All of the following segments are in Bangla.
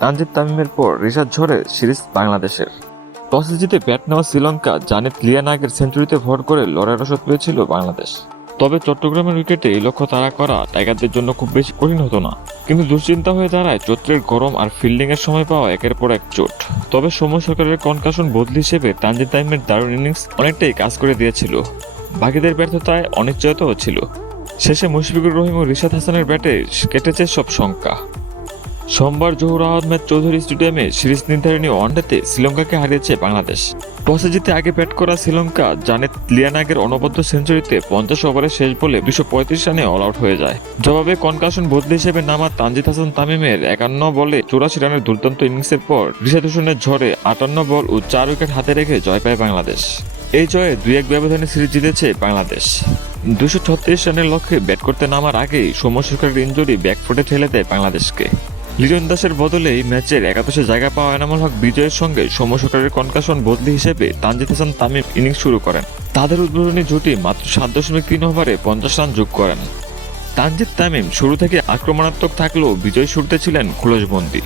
তানজিদ তামিমের পর রিশাদ ঝরে সিরিজ বাংলাদেশের। টসে জিতে ব্যাট নেওয়া শ্রীলঙ্কা জানিত লিয়ানাগের সেঞ্চুরিতে ভর করে লড়াই রসদ পেয়েছিল বাংলাদেশ। তবে চট্টগ্রামের উইকেটে এই লক্ষ্য তাড়া করা টাইগারদের জন্য খুব বেশি কঠিন হতো না। কিন্তু দুশ্চিন্তা হয়ে দাঁড়ায় চৈত্রের গরম আর ফিল্ডিং এর সময় পাওয়া একের পর এক চোট। তবে সৌম্য সরকারের কনকাশন বদলি হিসেবে তানজিদ তামিমের দারুণ ইনিংস অনেকটাই কাজ করে দিয়েছিল। বাকিদের ব্যর্থতায় অনিশ্চয়তা ছিল। শেষে মুশফিকুর রহিম ও রিশাদ হাসানের ব্যাটে কেটেছে সব শঙ্কা। সোমবার জহুর আহমেদ চৌধুরী স্টেডিয়ামে সিরিজ নির্ধারণী ওয়ানডেতে শ্রীলঙ্কাকে হারিয়েছে বাংলাদেশ। টসে জিতে আগে ব্যাট করা শ্রীলঙ্কা জানেত লিয়ানাগের অনবদ্য সেঞ্চুরিতে পঞ্চাশ ওভারের শেষ বলে দুশো পঁয়ত্রিশ রানে অল আউট হয়ে যায়। জবাবে কনকাশন বদলি হিসেবে নামা তানজিদ হাসান তামিমের একান্ন বলে চুরাশি রানের দুর্দান্ত ইনিংসের পর ঋষাদ ঝড়ে আটান্ন বল ও চার উইকেট হাতে রেখে জয় পায় বাংলাদেশ। এই জয়ে দুই এক ব্যবধানে সিরিজ জিতেছে বাংলাদেশ। দুশো ছত্রিশ রানের লক্ষ্যে ব্যাট করতে নামার আগেই সৌম্য সরকারের ইঞ্জুরি ব্যাকফুটে ঠেলে দেয় বাংলাদেশকে। লিটন দাসের বদলে এই ম্যাচের একাদশে জায়গা পাওয়া এনামুল হক বিজয়ের সঙ্গে সৌম্য সরকারের কনকাশন বদলি হিসেবে তানজিদ হাসান, তামিম ইনিংস শুরু করেন। তাদের উদ্বোধনী জুটি মাত্র সাত দশমিক তিন ওভারে পঞ্চাশ রান যোগ করেন। তানজিদ, তামিম শুরু থেকে আক্রমণাত্মক থাকলেও বিজয় শুরুতে ছিলেন খোলসবন্দি।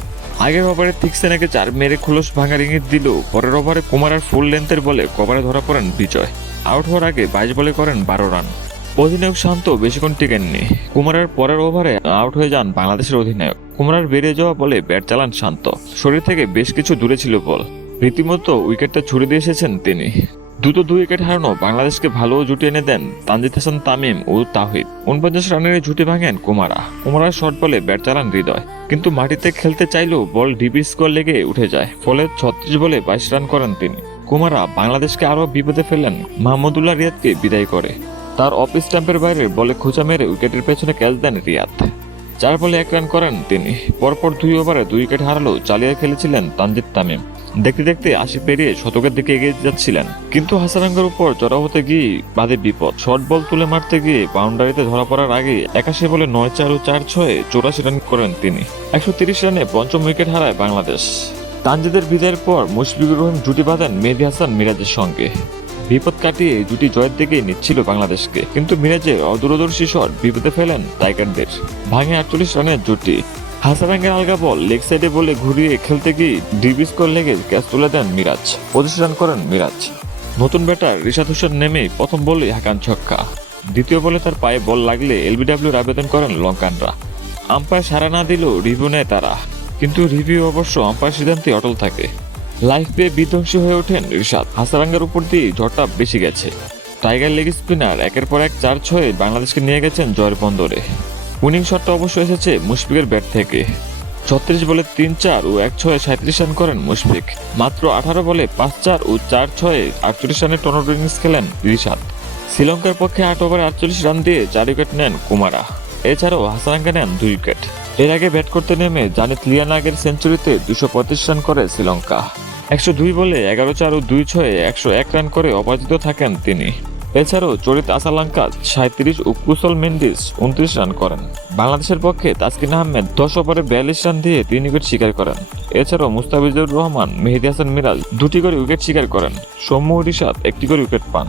আগের ওভারে থিকসেনাকে চার মেরে খোলস ভাঙার ইঙ্গিত দিলেও পরের ওভারে কুমারের ফুল লেন্থের বলে কভারে ধরা পড়েন বিজয়। আউট হওয়ার আগে বাইশ বলে করেন বারো রান। অধিনায়ক শান্ত বেশিক্ষণ টিকেননি। কুমারের পরের ওভারে আউট হয়ে যান বাংলাদেশের অধিনায়ক। কুমারের বেরিয়ে যাওয়া বলে ব্যাট চালান শান্ত। শরীর থেকে বেশ কিছু দূরে ছিল বল। রীতিমতো উইকেটটা ছুড়ে দিয়ে এসেছেন তিনি। দ্রুত দুই উইকেট হারানো বাংলাদেশকে ভালো জুটি এনে দেন তানজিদ হাসান, তামিম ও তাহিদ। উনপঞ্চাশ রানের জুটি ভাঙেন কুমারা। কুমারার শট বলে ব্যাট চালান হৃদয়। কিন্তু মাটিতে খেলতে চাইলেও বল ডিপি স্কোর লেগে উঠে যায়। ফলে ছত্রিশ বলে বাইশ রান করেন তিনি। কুমারা বাংলাদেশকে আরও বিপদে ফেলেন মাহমুদুল্লাহ রিয়াদকে বিদায় করে। তার অফ স্টাম্পের বাইরে বলে খোঁচা মেরে উইকেটের পেছনে ক্যাচ দেন রিয়াদ। চার বলে এক রান করেন তিনি। পরপর দুই ওভারে দুই উইকেট হারালেও চালিয়ে খেলেছিলেন তানজিদ তামিম। দেখতে দেখতে আশি পেরিয়ে শতকের দিকে এগিয়ে যাচ্ছিলেন। কিন্তু হাসারাঙ্গার উপর চড়া হতে গিয়ে বাদে বিপদ। শর্ট বল তুলে মারতে গিয়ে বাউন্ডারিতে ধরা পড়ার আগে একাশি বলে নয় চার ও চার ছয়ে চৌরাশি রান করেন তিনি। একশো তিরিশ রানে পঞ্চম উইকেট হারায় বাংলাদেশ। তানজিদের বিদায়ের পর মুশফিকুর রহিম জুটি বাঁধেন মেহেদি হাসান মিরাজের সঙ্গে। বিপদ কাটিয়ে দুটি জয়ের দিকেই নিচ্ছিল বাংলাদেশকে। কিন্তু মিরাজের অদূরদর্শী শট বিপদে ফেলেন টাইগারদের। ভাঙে আটচল্লিশ রানের জুটি। হাসারাঙ্গের আলগা বল লেগ সাইডে বলে ঘুরিয়ে খেলতে গিয়ে ডিবি স্কোর লেগে ক্যাচ তুলে দেন মিরাজ। পঁচিশ রান করেন মিরাজ। নতুন ব্যাটার রিশাদ হোসেন নেমে প্রথম বলে হাকান ছক্কা। দ্বিতীয় বলে তার পায়ে বল লাগলে এলবিডাব্লিউর আবেদন করেন লঙ্কানরা। আম্পায়ার সারা না দিলেও রিভিউ নেয় তারা। কিন্তু রিভিউ অবশ্য আম্পায়ার সিদ্ধান্তে অটল থাকে। লাইফ পেয়ে বিধ্বংসী হয়ে ওঠেন ঋষাদ হাসারাঙ্গার উপর দিয়ে ঝড়টা বেশি গেছে। টাইগার লেগ স্পিনার একের পর এক চার ছয়ে বাংলাদেশকে নিয়ে গেছেন জয়ের বন্দরে। উইনিং শটটা অবশ্য এসেছে মুশফিকের ব্যাট থেকে। ছত্রিশ বলে তিন চার ও এক ছয়ে সাঁত্রিশ রান করেন মুশফিক। মাত্র আঠারো বলে পাঁচ চার ও চার ছয়ে আটচল্লিশ রানের টর্নেডো ইনিংস খেলেন ঋষাদ শ্রীলঙ্কার পক্ষে আট ওভারে আটচল্লিশ রান দিয়ে চার উইকেট নেন কুমারা। এছাড়াও হাসারাঙ্গা নেন দুই উইকেট এর আগে ব্যাট করতে নেমে জানিত লিয়ানাগের সেঞ্চুরিতে দুশো পঁয়ত্রিশ রান করে শ্রীলঙ্কা। একশো দুই বলে এগারো চার ও দুই ছয়ে একশো এক রান করে অপরাজিত থাকেন তিনি। এছাড়াও চরিত আসালাঙ্কা সাঁত্রিশ ও কুশল মেন্ডিস উনত্রিশ রান করেন। বাংলাদেশের পক্ষে তাসকিন আহমেদ দশ ওভারে বিয়াল্লিশ রান দিয়ে তিন উইকেট শিকার করেন। এছাড়াও মুস্তাফিজুর রহমান, মেহেদি হাসান মিরাজ দুটি করে উইকেট শিকার করেন। সৌম্য রিশাদ একটি করে উইকেট পান।